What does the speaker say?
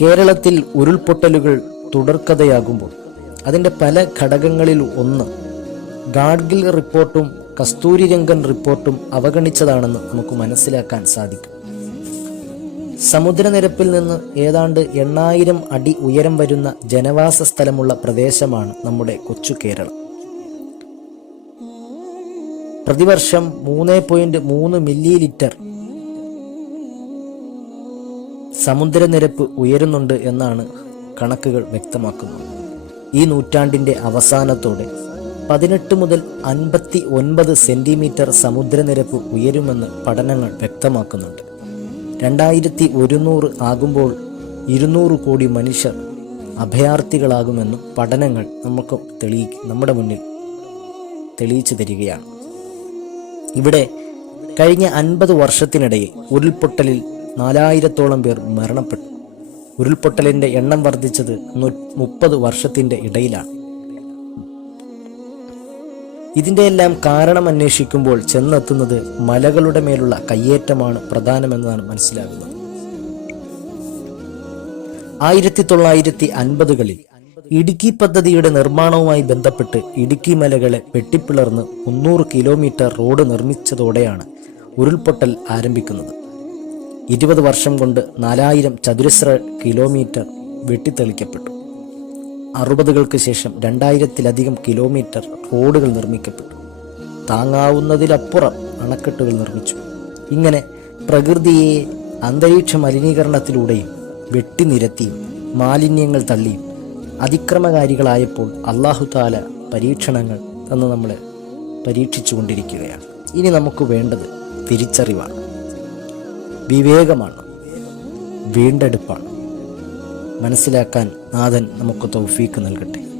കേരളത്തിൽ ഉരുൾപൊട്ടലുകൾ തുടർക്കഥയാകുമ്പോൾ അതിന്റെ പല ഘടകങ്ങളിൽ ഒന്ന് ഗാഡ്ഗിൽ റിപ്പോർട്ടും കസ്തൂരി രംഗൻ റിപ്പോർട്ടും അവഗണിച്ചതാണെന്ന് നമുക്ക് മനസ്സിലാക്കാൻ സാധിക്കും. സമുദ്രനിരപ്പിൽ നിന്ന് ഏതാണ്ട് എണ്ണായിരം അടി ഉയരം വരുന്ന ജനവാസ സ്ഥലമുള്ള പ്രദേശമാണ് നമ്മുടെ കൊച്ചു കേരളം. പ്രതിവർഷം മൂന്ന് പോയിന്റ് മൂന്ന് മില്ലി ലിറ്റർ സമുദ്രനിരപ്പ് ഉയരുന്നുണ്ട് എന്നാണ് കണക്കുകൾ വ്യക്തമാക്കുന്നത്. ഈ നൂറ്റാണ്ടിന്റെ അവസാനത്തോടെ പതിനെട്ട് മുതൽ അൻപത്തി ഒൻപത് സെന്റിമീറ്റർ സമുദ്രനിരപ്പ് ഉയരുമെന്ന് പഠനങ്ങൾ വ്യക്തമാക്കുന്നുണ്ട്. രണ്ടായിരത്തി ഒരുന്നൂറ് ആകുമ്പോൾ ഇരുന്നൂറ് കോടി മനുഷ്യർ അഭയാർത്ഥികളാകുമെന്നും പഠനങ്ങൾ നമുക്ക് തെളിയി നമ്മുടെ മുന്നിൽ തെളിയിച്ചു തരികയാണ്. ഇവിടെ കഴിഞ്ഞ അൻപത് വർഷത്തിനിടയിൽ ഉരുൾപൊട്ടലിൽ നാലായിരത്തോളം പേർ മരണപ്പെട്ടു. ഉരുൾപൊട്ടലിന്റെ എണ്ണം വർദ്ധിച്ചത് മുപ്പത് വർഷത്തിന്റെ ഇടയിലാണ്. ഇതിന്റെ എല്ലാം കാരണം അന്വേഷിക്കുമ്പോൾ ചെന്നെത്തുന്നത് മലകളുടെ മേലുള്ള കയ്യേറ്റമാണ് പ്രധാനമെന്നാണ് മനസ്സിലാകുന്നത്. ആയിരത്തി തൊള്ളായിരത്തി അൻപതുകളിൽ ഇടുക്കി പദ്ധതിയുടെ നിർമ്മാണവുമായി ബന്ധപ്പെട്ട് ഇടുക്കി മലകളെ വെട്ടിപ്പിളർന്ന് മുന്നൂറ് കിലോമീറ്റർ റോഡ് നിർമ്മിച്ചതോടെയാണ് ഉരുൾപൊട്ടൽ ആരംഭിക്കുന്നത്. ഇരുപത് വർഷം കൊണ്ട് നാലായിരം ചതുരശ്ര കിലോമീറ്റർ വെട്ടിത്തെളിക്കപ്പെട്ടു. അറുപതുകൾക്ക് ശേഷം രണ്ടായിരത്തിലധികം കിലോമീറ്റർ റോഡുകൾ നിർമ്മിക്കപ്പെട്ടു. താങ്ങാവുന്നതിലപ്പുറം അണക്കെട്ടുകൾ നിർമ്മിച്ചു. ഇങ്ങനെ പ്രകൃതിയെ അന്തരീക്ഷ മലിനീകരണത്തിലൂടെയും വെട്ടിനിരത്തിയും മാലിന്യങ്ങൾ തള്ളിയും അതിക്രമകാരികളായപ്പോൾ അള്ളാഹുതാല പരീക്ഷണങ്ങൾ തന്ന് നമ്മളെ പരീക്ഷിച്ചുകൊണ്ടിരിക്കുകയാണ്. ഇനി നമുക്ക് വേണ്ടത് തിരിച്ചറിവാണ്. വിവേകമാണ് വീണ്ടെടുപ്പാണ്. മനസ്സിലാക്കാൻ നാഥൻ നമുക്ക് തൗഫീക്ക് നൽകട്ടെ.